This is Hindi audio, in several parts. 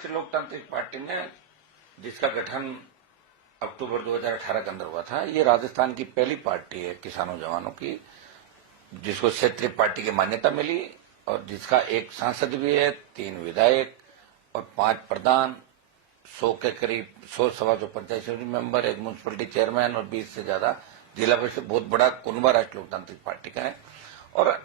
राष्ट्रीय लोकतांत्रिक पार्टी ने, जिसका गठन अक्टूबर 2018 के अंदर हुआ था, ये राजस्थान की पहली पार्टी है किसानों जवानों की जिसको क्षेत्रीय पार्टी की मान्यता मिली और जिसका एक सांसद भी है, 3 विधायक और 5 प्रधान, 100 के करीब 100 पंचायत समिति मेंबर, एक म्यूनसिपलिटी चेयरमैन और 20 से ज्यादा जिला परिषद। बहुत बड़ा कुनबा राष्ट्रीय लोकतांत्रिक पार्टी का है। और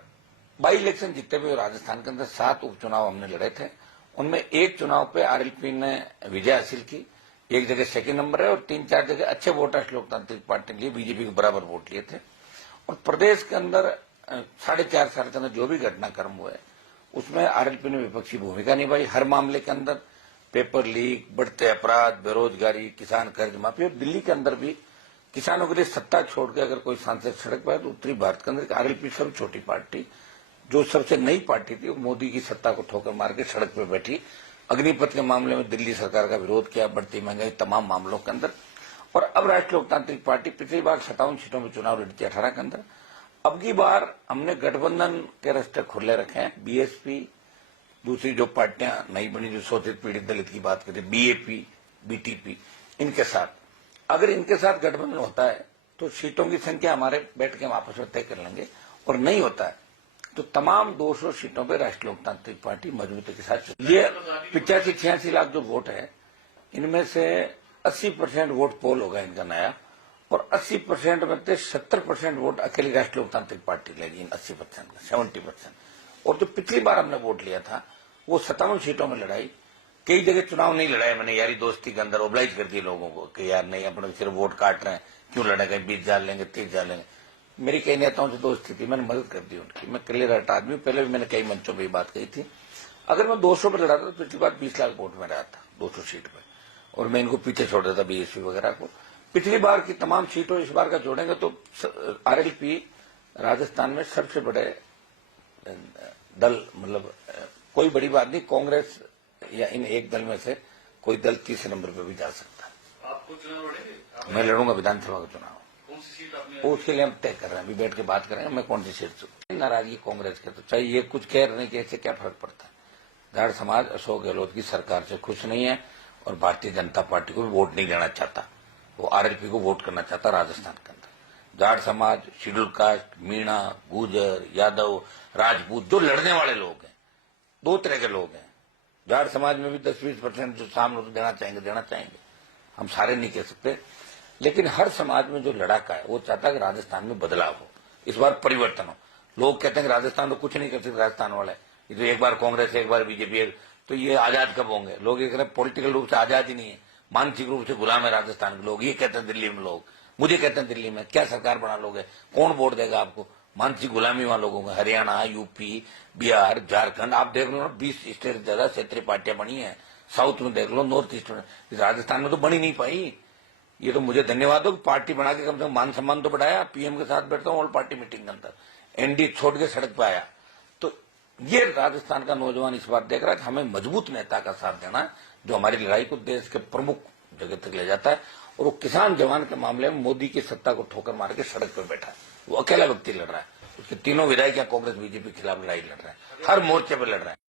बाई इलेक्शन जितने भी राजस्थान के अंदर 7 उपचुनाव हमने लड़े थे, उनमें एक चुनाव पे आरएलपी ने विजय हासिल की, एक जगह सेकंड नंबर है और 3-4 जगह अच्छे वोट राष्ट्रीय लोकतांत्रिक पार्टी ने लिए, बीजेपी के बराबर वोट लिए थे। और प्रदेश के अंदर 4.5 साल के अंदर जो भी घटनाक्रम हुए उसमें आरएलपी ने विपक्षी भूमिका निभाई। हर मामले के अंदर पेपर लीक, बढ़ते अपराध, बेरोजगारी, किसान कर्ज माफी, और दिल्ली के अंदर भी किसानों के लिए सत्ता छोड़ के अगर कोई सांसद सड़क पर है तो उत्तरी भारत के अंदर आरएलपी सबसे छोटी पार्टी, जो सबसे नई पार्टी थी, वो मोदी की सत्ता को ठोकर मार के सड़क पर बैठी। अग्निपथ के मामले में दिल्ली सरकार का विरोध किया, बढ़ती महंगाई, तमाम मामलों के अंदर। और अब राष्ट्रीय लोकतांत्रिक पार्टी पिछली बार 57 सीटों में चुनाव लड़ी थी 18 के अंदर। अब की बार हमने गठबंधन के रास्ते खुले रखे हैं। बीएसपी, दूसरी जो पार्टियां नई बनी, जो शोषित पीड़ित दलित की बात करें, बीएपी, बीटीपी, इनके साथ अगर इनके साथ गठबंधन होता है तो सीटों की संख्या हमारे बैठ के हम आपस में तय कर लेंगे, और नहीं होता है तो तमाम 200 सीटों पर राष्ट्रीय लोकतांत्रिक पार्टी मजबूती के साथ। ये 85-86 लाख जो वोट है, इनमें से 80% वोट पोल होगा इनका नया, और 80% में से 70% वोट अकेली राष्ट्रीय लोकतांत्रिक पार्टी लेगी, इन 80% का 70%। और जो पिछली बार हमने वोट लिया था वो 57 सीटों में लड़ाई, कई जगह चुनाव नहीं लड़ाए मैंने, यारी दोस्ती के अंदर ओबलाइज कर दिए लोगों को कि यार नहीं, अपने सिर्फ वोट काट रहे हैं, क्यों लड़ेंगे, 20,000 लेंगे, 30,000 लेंगे। मेरी कई नेताओं से दोस्ती थी, मैंने मदद कर दी उनकी। मैं क्लियर हट आदमी, पहले भी मैंने कई मंचों पर बात कही थी। अगर मैं 200 पर लड़ा था तो पिछली बार 20 लाख वोट में रहा था 200 सीट पर, और मैं इनको पीछे छोड़ देता बीएसपी वगैरह को। पिछली बार की तमाम सीटों इस बार का जोड़ेंगे तो आरएलपी राजस्थान में सबसे बड़े दल, मतलब कोई बड़ी बात नहीं, कांग्रेस या इन एक दल में से कोई दल तीसरे नंबर पर भी जा सकता है। आपको चुनाव लड़ेंगे? मैं लड़ूंगा विधानसभा का चुनाव। कौन सी सीट आपने? उसके लिए हम तय कर रहे हैं, अभी बैठ के बात करेंगे मैं कौन सी सीट चुनूं। नाराजगी कांग्रेस के, तो चाहे ये कुछ कह रहे कि इससे क्या फर्क पड़ता है। जाट समाज अशोक गहलोत की सरकार से खुश नहीं है और भारतीय जनता पार्टी को भी वोट नहीं देना चाहता, वो आरएलपी को वोट करना चाहता राजस्थान के अंदर। जाट समाज, शेड्यूल कास्ट, मीणा, गुर्जर, यादव, राजपूत जो लड़ने वाले लोग हैं, 2 तरह के लोग हैं। जाट समाज में भी 10-20% जो सामने देना चाहेंगे, हम सारे नहीं कह सकते, लेकिन हर समाज में जो लड़ाका है वो चाहता है कि राजस्थान में बदलाव हो, इस बार परिवर्तन हो। लोग कहते हैं कि राजस्थान तो कुछ नहीं कर सकते राजस्थान वाले, ये तो एक बार कांग्रेस एक बार बीजेपी, तो ये आजाद कब होंगे। लोग ये कह रहे हैं पॉलिटिकल रूप से आजाद ही नहीं है, मानसिक रूप से गुलाम है राजस्थान के लोग। ये कहते हैं दिल्ली में लोग, मुझे कहते हैं दिल्ली में क्या सरकार बना लोगे, कौन वोट देगा आपको, मानसिक गुलामी वाले लोगों को। हरियाणा, यूपी, बिहार, झारखंड, आप देख लो ना, 20 स्टेट ज्यादा क्षेत्रीय पार्टियां बनी है। साउथ में देख लो, नॉर्थ ईस्ट में, राजस्थान में तो बनी नहीं पाई। ये तो मुझे धन्यवाद हो कि पार्टी बना के कम से कम मान सम्मान तो बढ़ाया। पीएम के साथ बैठता हूँ ऑल पार्टी मीटिंग के अंदर, एनडी छोड़ के सड़क पर आया। तो ये राजस्थान का नौजवान इस बार देख रहा है कि हमें मजबूत नेता का साथ देना है, जो हमारी लड़ाई को देश के प्रमुख जगह तक ले जाता है। और वो किसान जवान के मामले में मोदी की सत्ता को ठोकर मार के सड़क पर बैठा है, वो अकेला व्यक्ति लड़ रहा है। उसके तीनों विधायक या कांग्रेस बीजेपी के खिलाफ लड़ाई लड़ रहे हैं, हर मोर्चे पर लड़ रहे हैं।